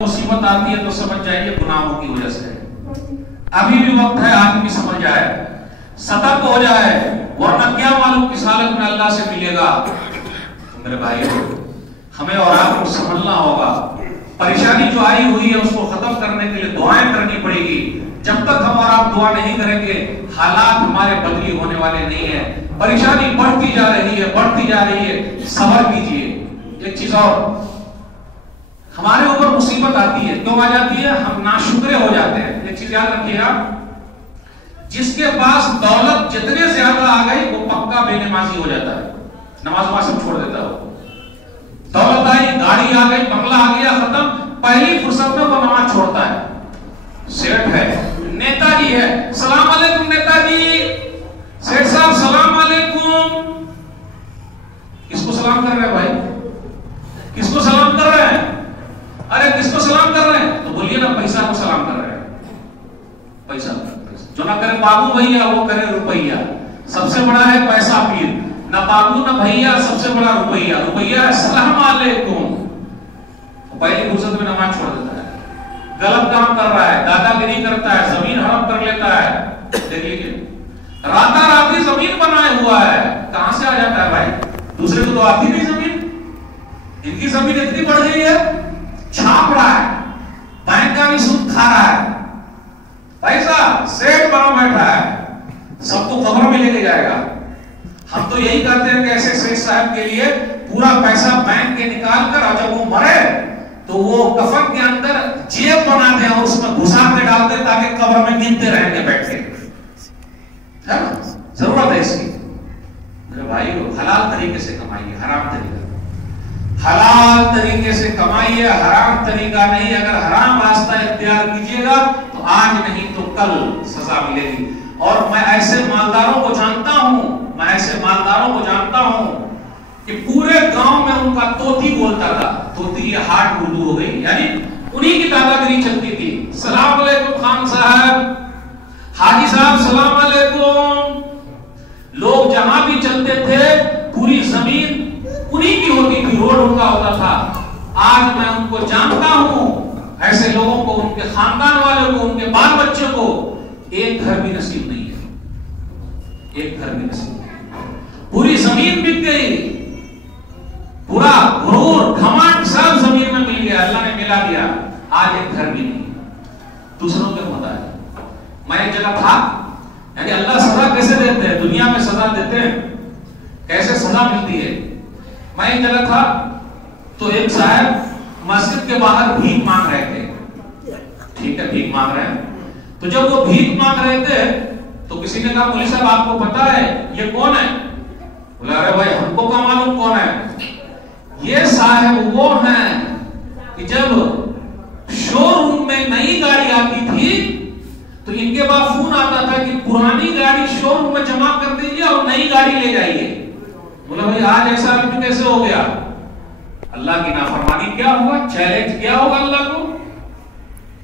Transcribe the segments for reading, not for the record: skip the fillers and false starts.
मुसीबत आती है तो समझ जाइए गुनाहों की वजह से। अभी भी वक्त है, आदमी समझ जाए, सतर्क हो जाए, वरना क्या मालूम किस हालत में अल्लाह से मिलेगा। तो मेरे भाइयों, हमें और आपको समझना होगा, परेशानी जो आई हुई है उसको खत्म करने के लिए दुआएं करनी पड़ेगी। जब तक हम और आप दुआ नहीं करेंगे, हालात हमारे बदली होने वाले नहीं है। परेशानी बढ़ती जा रही है, बढ़ती जा रही है, सब्र कीजिए। एक चीज और, हमारे ऊपर मुसीबत आती है, क्यों आ जाती है? हम नाशुक्रे हो जाते हैं। एक चीज याद रखिएगा, जिसके पास दौलत जितने ज्यादा आ गई वो पक्का बेनमाजी हो जाता है, नमाज सब छोड़ देता है। दौलत आई, गाड़ी आ गई, बंगला आ गया, खत्म, पहली फुर्सत में वो नमाज छोड़ता है। सेठ है, नेताजी है, सलाम अलैकुम नेताजी, सेठ साहब सलाम अलैकुम। किसको सलाम कर रहे हैं भाई? किसको सलाम कर रहे हैं? अरे किसको सलाम कर रहे हैं? तो बोलिए ना, पैसा को सलाम कर रहे हैं। पैसा जो ना करे बाबू भैया, वो करे रुपैया। सबसे बड़ा है पैसा पीर, ना बाबू ना भैया, सबसे बड़ा रुपैया। रुपैया है सलाम अलैकुम। पहली फुर्सत में नमाज छोड़ देता है, गलत काम कर रहा है, दादागिरी करता है, जमीन हड़प कर लेता है। देख लीजिए, राताराती जमीन बनाए हुआ है, कहां से आ जाता है भाई? दूसरे को तो आती नहीं जमीन, इनकी जमीन इतनी बढ़ गई है, छाप रहा है, बैंक का भी सूद खा रहा है, पैसा सेठ बना बैठा है, सबको खबर में लेके जाएगा। हम तो यही करते हैं कि ऐसे सेठ साहब के लिए पूरा पैसा बैंक के निकाल कर, और जब वो मरे तो वो कफन के अंदर जेब बना दे और उसमें घुसा के डाल दे, ताकि कब्र में गिनते रहेंगे बैठ के। है ना, जरूरत है इसकी। मेरे भाई, हलाल तरीके से कमाइए, हराम तरीका, हलाल तरीके से कमाइए, हराम तरीका नहीं। अगर हराम रास्ता इख्तियार कीजिएगा तो आज नहीं तो कल सजा मिलेगी। और मैं ऐसे मालदारों को जानता हूं, कि पूरे गांव में उनका तोती बोलता था। तोती ये हार्ड उर्दू हो गई, यानी उन्हीं की दादागिरी चलती थी। सलाम अलैकुम खान साहब, हाजी साहब सलाम अलैकुम। लोग जहां भी चलते थे, पूरी जमीन उन्हीं की होती थी, रोड उनका होता था। आज मैं उनको जानता हूं, ऐसे लोगों को, उनके खानदान वालों को, उनके बाल बच्चों को एक घर भी नसीब नहीं है, एक घर भी नसीब नहीं। पूरी जमीन बिक गई, पूरा गुरूर घमंड सब जमीन में मिल गया, अल्लाह ने मिला दिया, आज एक घर भी नहीं। दूसरों के होता है। मैं एक जगह था, यानी अल्लाह सजा कैसे देते हैं, दुनिया में सजा देते हैं, कैसे सजा मिलती है। मैं एक जगह था, तो एक साहब मस्जिद के बाहर भीख मांग रहे थे। ठीक है, भीख मांग रहे हैं। तो जब वो भीख मांग रहे थे तो किसी ने कहा, मौलवी साहब आपको पता है ये कौन है? बोला, अरे भाई हमको क्या मालूम कौन है? ये साहब वो हैं कि जब शोरूम में नई गाड़ी आती थी तो इनके पास फोन आता था कि पुरानी गाड़ी शोरूम में जमा कर दीजिए और नई गाड़ी ले जाइए। बोला, भाई आज ऐसा आदमी कैसे हो गया? अल्लाह की नाफरमानी क्या हुआ? चैलेंज किया होगा अल्लाह को,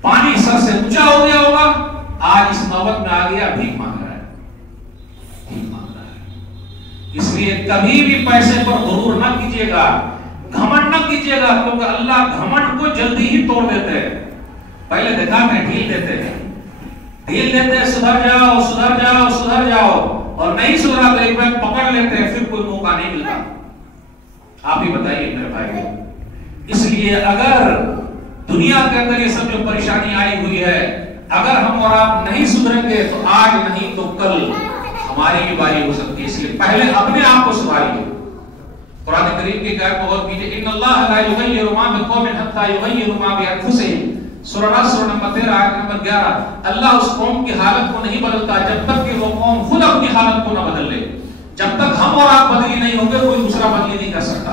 पानी सर से ऊंचा हो गया होगा, आज इस नौबत में आ गया, भीख मांग रहा है, भीख मांग रहा है। इसलिए कभी भी पैसे पर गुरूर न कीजिएगा, घमंड न कीजिएगा, क्योंकि अल्लाह घमंड को जल्दी ही तोड़ देते हैं। पहले देखा मैं ढील देते हैं, सुधर जाओ सुधर जाओ सुधर जाओ, और नहीं सुधरा तो एक बार पकड़ लेते हैं, फिर कोई मौका नहीं मिलता। आप ही बताइए मेरे भाई। इसलिए अगर दुनिया के अंदर ये सब जो परेशानी आई हुई है, अगर हम और आप नहीं सुधरेंगे तो आज नहीं तो कल हमारी भी बारी हो सकती है। इसलिए पहले अपने आप को सुधारिए। कुरान करीम की आयत को गौर कीजिए, इन्नल्लाह ला युगय्यिरु मा बिक़ौमिन हत्ता युगय्यिरु मा बिअनफुसिहिम। सूरह नंबर 13 आयत नंबर 11। अल्लाह उस कौम की हालत को नहीं बदलता जब तक कि वो कौम खुद अपनी हालत को न बदल ले। जब तक हम और आप बदली नहीं होंगे, कोई दूसरा बदली नहीं कर सकता।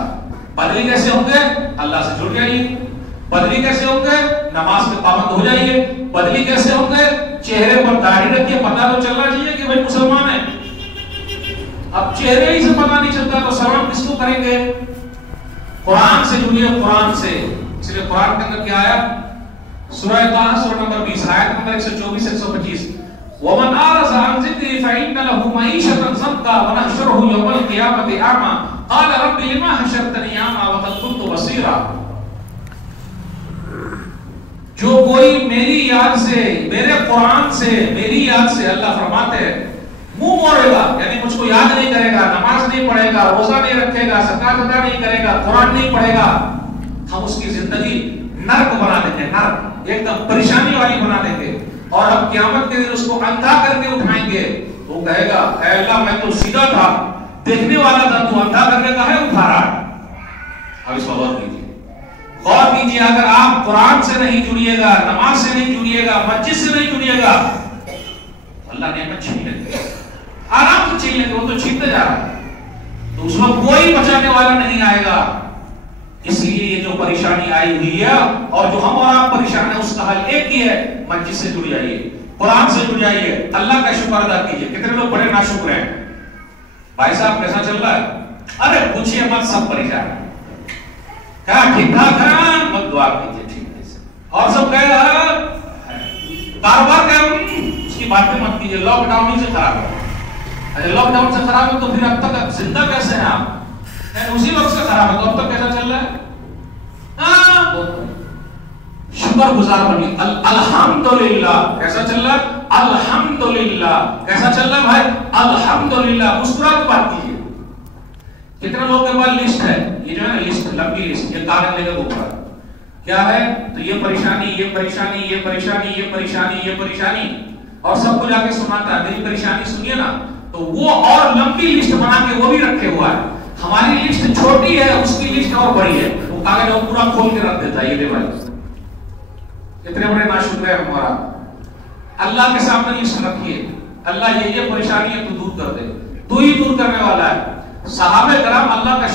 बदली कैसे होंगे? अल्लाह से जुड़ जाइए। बदली कैसे होंगे? नमाज में पाबंद हो जाइए। बदली कैसे होंगे? चेहरे पर दाढ़ी रखिए, पता तो चलना चाहिए कि भाई मुसलमान है। अब चेहरे ही से पता नहीं चलता तो सलाम किसको करेंगे? कुरान से जुड़िए, कुरान से। इसलिए कुरान के अंदर क्या आया? सूरह ताहा सूरह नंबर 20 आयत नंबर 124 125, वमन आरज़ अन ज़िक्री फ़इन्न लहू मईशतन ज़ंका व नहशुरुहु यौमल क़ियामति अअमा क़ाल रब्बि लिमा हशरतनी अअमा व क़द कुन्तु बसीरा। जो कोई मेरी याद से, मेरे कुरान से, मेरी याद से, अल्लाह फरमाते हैं, मुंह मोड़ेगा, यानी मुझको याद नहीं करेगा, नमाज नहीं पढ़ेगा, रोजा नहीं रखेगा, ज़कात अदा नहीं करेगा, कुरान नहीं पढ़ेगा, हम उसकी जिंदगी नर्क बना देंगे, नर्क एकदम परेशानी वाली बना देंगे। और अब क़यामत के दिन उसको अंधा करके उठाएंगे। वो कहेगा, ऐ अल्लाह मैं तो सीधा था, देखने वाला था, तू अंधा करके काहे उठा रहा? अब इस पर गौर कीजिए, गौर कीजिए। अगर आप कुरान से नहीं जुड़िएगा, नमाज से नहीं जुड़िएगा, मस्जिद से नहीं जुड़िएगा, अल्लाह नेमत छीन लेंगे, आराम से छीन लेंगे। वो तो छीनते जा रहा है, तो उसमें कोई बचाने वाला नहीं आएगा। इसलिए ये जो परेशानी आई हुई है और जो हम और आप परेशान है, उसका हल एक ही है, मस्जिद से जुड़ जाइए, कुरान से जुड़ जाइए, अल्लाह का शुक्र अदा कीजिए। कितने लोग बड़े नाशुक्र हैं, भाई साहब कैसा चल रहा है? अरे पूछिए मत, सब परेशान है। क्या ठीक ठाक है? मत दुआ कीजिए ठीक से। और सब कह रहा है कारोबार क्या, उसकी बातें मत कीजिए, लॉकडाउन ही से खराब है। अरे लॉकडाउन से खराब है तो फिर अब तक जिंदा कैसे हैं आप? उसी वक्त से खराब है तो अब तक कैसा चल रहा है? शुक्र गुजार बनिए, अल्हम्दुलिल्लाह। कैसा चल रहा है? अल्हम्दुलिल्लाह। कैसा चल रहा है भाई? अल्हम्दुलिल्लाह। मुस्कुरा के बात कीजिए। कितने लोगों के पास लिस्ट है, ये जो है ना लिस्ट, लंबी लिस्ट, ये कागज लेकर ऊपर क्या है, तो ये परेशानी, ये परेशानी, ये परेशानी, ये परेशानी, ये परेशानी, और सबको जाके सुनाता है, मेरी परेशानी सुनिए ना। तो वो और लंबी लिस्ट बना के वो भी रखे हुआ है। हमारी लिस्ट छोटी है, उसकी लिस्ट और बड़ी है, वो कागज और पूरा खोल के रख देता है। ये देखो कितने बड़े नाशुक्र है हमारा। अल्लाह के सामने लिस्ट रखिए, अल्लाह ये परेशानी है तू दूर कर दे, तू ही दूर करने वाला है। सहाबे कराम अल्लाह का